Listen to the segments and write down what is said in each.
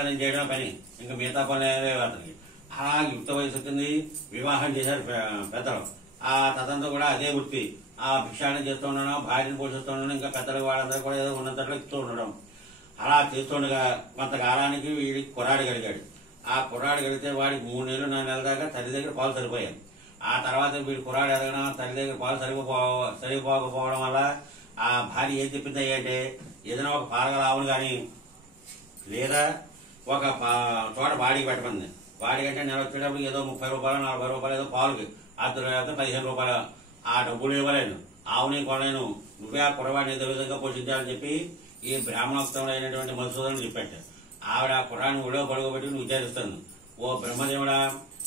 చేయడం పని ఇంకా మిగతా పని అతనికి అలా యుక్త వయసు వచ్చింది. వివాహం చేశారు పెద్దలు. ఆ తదంతా కూడా అదే వృత్తి. ఆ భిక్షాటన చేస్తూ ఉండడం, భార్యను పోషిస్తూ ఉండడం, ఇంకా పెద్దలు వాళ్ళందరూ కూడా ఏదో ఉన్నంతట్లో ఇస్తూ ఉండడం. అలా చేస్తుండగా కొంతకాలానికి వీడికి కుర్రాడు కలిగాడు. ఆ కుర్రాడు కలిగితే వాడికి 3 నెలలు 4 నెలల దాకా తల్లి దగ్గర పాలు సరిపోయాయి. ఆ తర్వాత వీడి కుర్రాడు ఎదగడం, తల్లి దగ్గర పాలు సరిపోకపోవడం వల్ల ఆ భార్య ఏం చెప్పింది అంటే ఏదైనా ఒక పాలగల ఆవును కానీ లేదా ఒక చోట బాడీకి పెట్టమంది. బాడీ అంటే నెల వచ్చేటప్పుడు ఏదో 30 రూపాయలు 40 రూపాయలు ఏదో పాలుకి, అర్ధ 15 రూపాయలు ఆ డబ్బులు ఇవ్వలేను, ఆవుని కొనలేను, నువ్వే ఆ కుర్రవాడిని ఏదో విధంగా పోషించాలని చెప్పి ఈ బ్రాహ్మణోక్తంలో అయినటువంటి మధుసూదను చెప్పాడు. ఆవిడ ఆ కుర్రాన్ని ఒళ్ళో పడుకోబెట్టి విచారిస్తుంది. ఓ బ్రహ్మదేవుడా,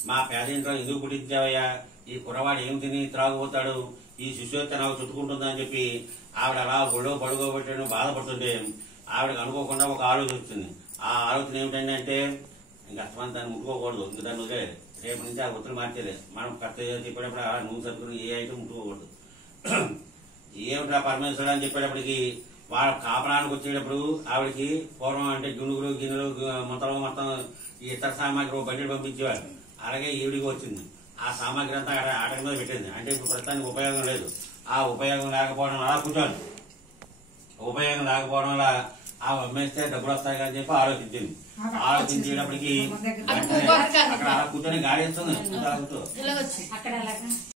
మా పేదింట్లో ఎందుకు పుట్టించావయ్యా? ఈ కుర్రవాడు ఏం తిని త్రాగుపోతాడు, ఈ శిశువత్త నాకు చుట్టుకుంటుందని చెప్పి ఆవిడ అలా ఒళ్ళో పడుకోబెట్టడం బాధపడుతుంటే ఆవిడకి అనుకోకుండా ఒక ఆలోచన వచ్చింది. ఆ ఆలోచన ఏమిటంటే ఇంకా అసలు దాన్ని ముట్టుకోకూడదు, ఇంకా దాన్ని వదిలే, రేపు నుంచి ఆ ఒత్తిడి మార్చేలేదు. మనం కర్తవ్యం చెప్పేటప్పుడు ఆ నువ్వు సరుకులు ఏ ఐటమ్ ముట్టుకోకూడదు. ఏమిటా పరమేశ్వరుడు అని చెప్పేటప్పటికి వాళ్ళ కాపరానికి వచ్చేటప్పుడు ఆవిడకి పూర్వం అంటే గునుగులు గిన్నెలు మొత్తం ఈ ఇతర సామాగ్రి బండిని పంపించేవారు. అలాగే ఈవిడికి వచ్చింది. ఆ సామాగ్రి అంతా ఆటక మీద పెట్టింది. అంటే ఇప్పుడు ప్రస్తుతానికి ఉపయోగం లేదు. ఆ ఉపయోగం లేకపోవడం అలా కూర్చోండి, ఉపయోగం లేకపోవడం వల్ల ఆ అమ్మేస్తే డబ్బులు వస్తాయి అని చెప్పి ఆలోచించింది. ఆలోచించేటప్పటికి అక్కడ అలా కూర్చొని గాడి వస్తుంది.